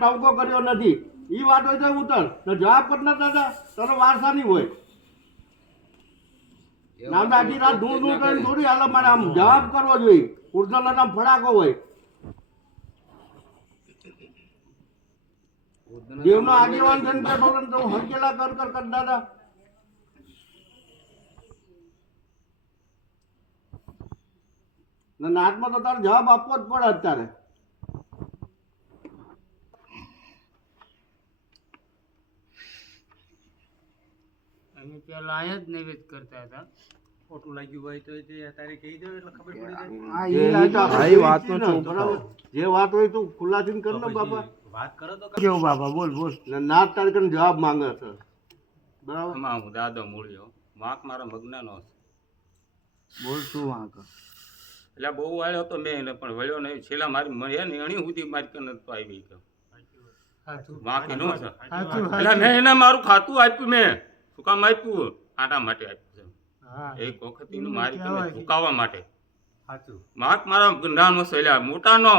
ટવકો કર્યો નથી ઈ વાત હોય તો ઉતર ને જવાબ કરતા દાદા તારો વારસા નહીં હોય નામ આખી રાત ધૂળ ધૂળ કરીને થોડી હાલ મારે આમ જવાબ કરવો જોઈએ ઉર્દા નામ ફડાકો હોય દેવનો આગેવાન થઈને બેઠો તો હકેલા કર દાદા નાટમાં તો તારે જવાબ આપવો જ પડે અત્યારે અમે પેલા આયા જ નૈવેદ્ય કરતા હતા ખોટું લાગ્યું હોય તો તારે કહી દો એટલે ખબર પડી જાય જે વાત હોય તું ખુલ્લાથી કર ને બાપા વાત કરો તો કેવું બાપા બોલ નાટ તારે કરીને જવાબ માંગે છે બરાબર હું દાદો મૂળ્યો વાંક મારા મગનાનો બોલ શું વાંક એટલે બહુ વાળ્યો તો મેં એને પણ વળ્યો નહીં છેલ્લા મારી મળ્યા ને અણી સુધી મારી કન તો આવી ગયો વાંક એનો છે એટલે મેં એને મારું ખાતું આપ્યું મેં શું કામ આપ્યું આટા માટે આપ્યું છે એક વખત એનું મારી તમે ચૂકાવવા માટે વાંક મારા ગંધાનો સહેલા મોટાનો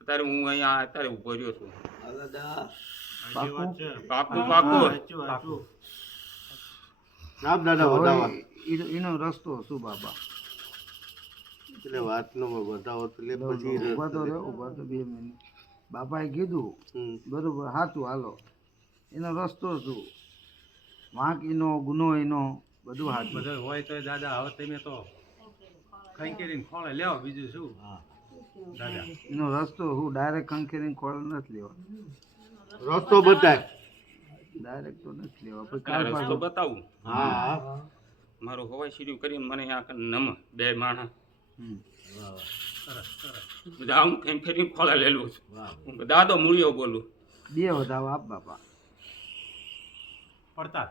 અત્યારે હું અહીંયા અત્યારે ઉભો રહ્યો છું દાદા એનો રસ્તો શું બાબા એટલે વાત નો બતાવો એટલે પછી ઉભા તો 2 મિનિટ બાપાએ કીધું બરોબર સાચું હાલો એનો રસ્તો શું વાંક એનો ગુનો એનો બધું હાથ બધું હોય તો દાદા હવે તમે તો કઈ કરીને ખોળે લેવો બીજું શું દાદા એનો રસ્તો હું ડાયરેક્ટ ખંખેરીને ખોળે નથી લેવા રસ્તો બતાય ડાયરેક્ટ તો નથી લેવા રસ્તો બતાવું હા મારું હવાઈ સીડ્યું કરીને મને આ નમ બે માણસ બધા હું ખંખેરીને ખોળે લેલું છું હું દાદો મૂળ્યો બોલું 2 વધાવો આપ બાપા પડતા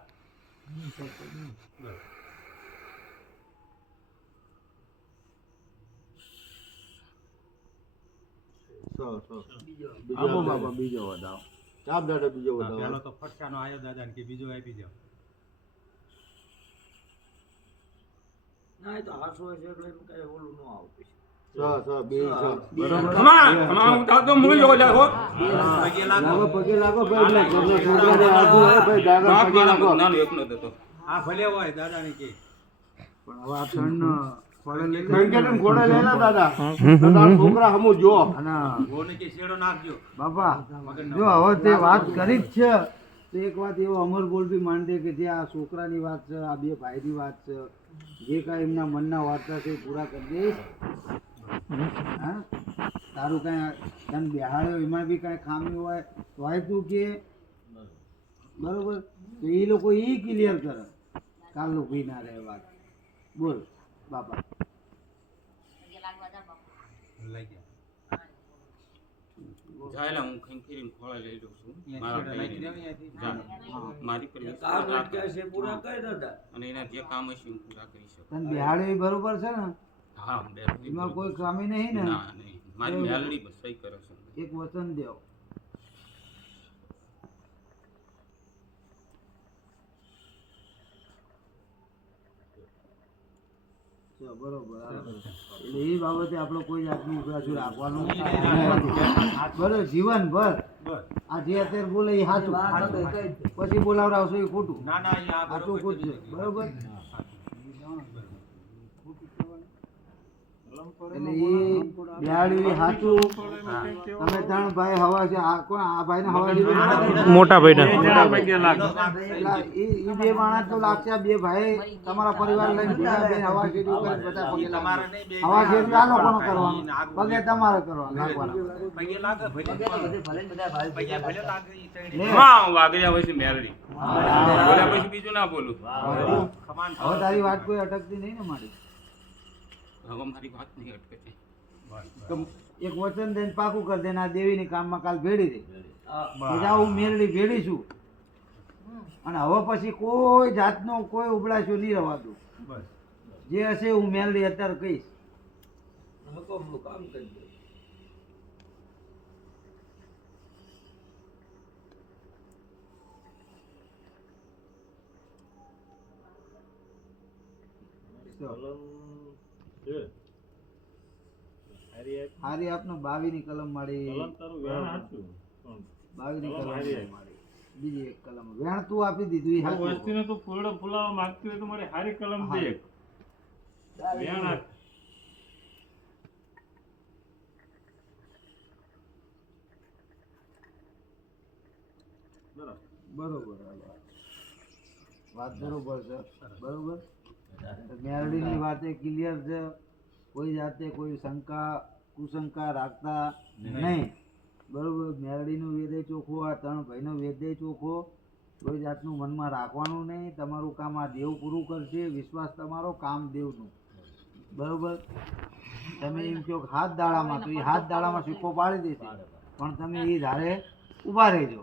બાબા બીજો વધાવો ચાપ દાદા બીજો વધાવો પેલો તો ફટકાનો આયો દાદા ને કે બીજો આપી જાવ ના એ તો હાસો છે એટલે કઈ ઓલું ન આવતું પગે લાગો ભાઈ આ ભલે હોય દાદા ને કે પણ હવે આ ક્ષણ ઘોડે લેલા દાદા છોકરા હમુ જો બાપા જો હવે તે વાત કરી જ છે તો એક વાત એવો અમર બોલ બી માંડે કે જે આ છોકરાની વાત છે આ 2 ભાઈની વાત છે જે કાંઈ એમના મનના વાર્તા છે પૂરા કરી દઈશ હા તારું કાંઈ તને બેહાડ્યો એમાં બી કાંઈ ખામી હોય તો તું કે બરોબર તો એ લોકો એ ક્લિયર કરે કાલનું ભી ના રહે વાત બોલ બાપા જાયલા હું ખંખેરીને ખોળા લઈ લઉં છું મારી પર અને એના જે કામ હશે હું પૂરા કરી શકું તને બેહાડ્યો બરોબર છે ને હા એમાં કોઈ ખામી નહીં ને ના નહીં મારી મેલડી બસ સહી કરે છે એક વચન દેવ બરોબર એટલે એ બાબતે આપણો કોઈ જાતનું ઉભરાજુ રાખવાનું બરોબર જીવનભર આ જે અત્યારે બોલે એ સાચું પછી બોલાવડાવશો એ ખોટું સાચું ખોટું છે બરોબર એટલે એ બિહાડવી સાચું. તમે ત્રણ ભાઈ હવા છે. આ કોણ? આ ભાઈને હવા જેવું મોટા ભાઈને ઈ બે માણસ તો લાગશે. આ બે ભાઈ તમારા પરિવાર લઈને ભેગા થઈને હવા શેરી ઉપર બધા પગે લાગે. હવા શેરી આ લોકોનો કરવાનું, પગે તમારે કરવાનું લાગવાના. હા હું વાગડ્યા પછી મેલડી બોલ્યા પછી બીજું ના બોલું. હવે તારી વાત કોઈ અટકતી નહીં ને મારી? હવે મારી વાત નહીં અટકે. એક વચન દઈને પાકું કરી દે. આ દેવીની કામમાં કાલ ભેડી દે. જા હું મેલડી ભેડી છું અને હવે પછી કોઈ જાતનો કોઈ ઉબળાશું નહીં રહેવા દઉં. જે હશે હું મેલડી અત્યારે કહીશ. હારી આપનો 22 ની કલમ મારી. 22 ની કલમ મારી. બીજી એક કલમ વેણ તું આપી દીધું. ઈ હાચું. વસ્તીને તું ફૂલડો ફૂલાવા માંગતી હોય તો મારી હારી કલમ દે. વેણ આપ. બરોબર. વાત બરોબર છે. બરોબર. મેરડીની વાતે ક્લિયર છે. કોઈ જાતે કોઈ શંકા કુશંકા રાખતા નહીં. બરોબર. મેરડીનું વેદે ચોખ્ખો, આ ત્રણ ભાઈનો વેદે ચોખ્ખો. કોઈ જાતનું મનમાં રાખવાનું નહીં. તમારું કામ આ દેવ પૂરું કરશે. વિશ્વાસ તમારો કામ દેવનું. બરોબર. તમે એમ કહો હાથ દાડામાં, તો એ હાથ દાડામાં સિક્કો પાડી દેશે, પણ તમે એ ધારે ઊભા રહેજો.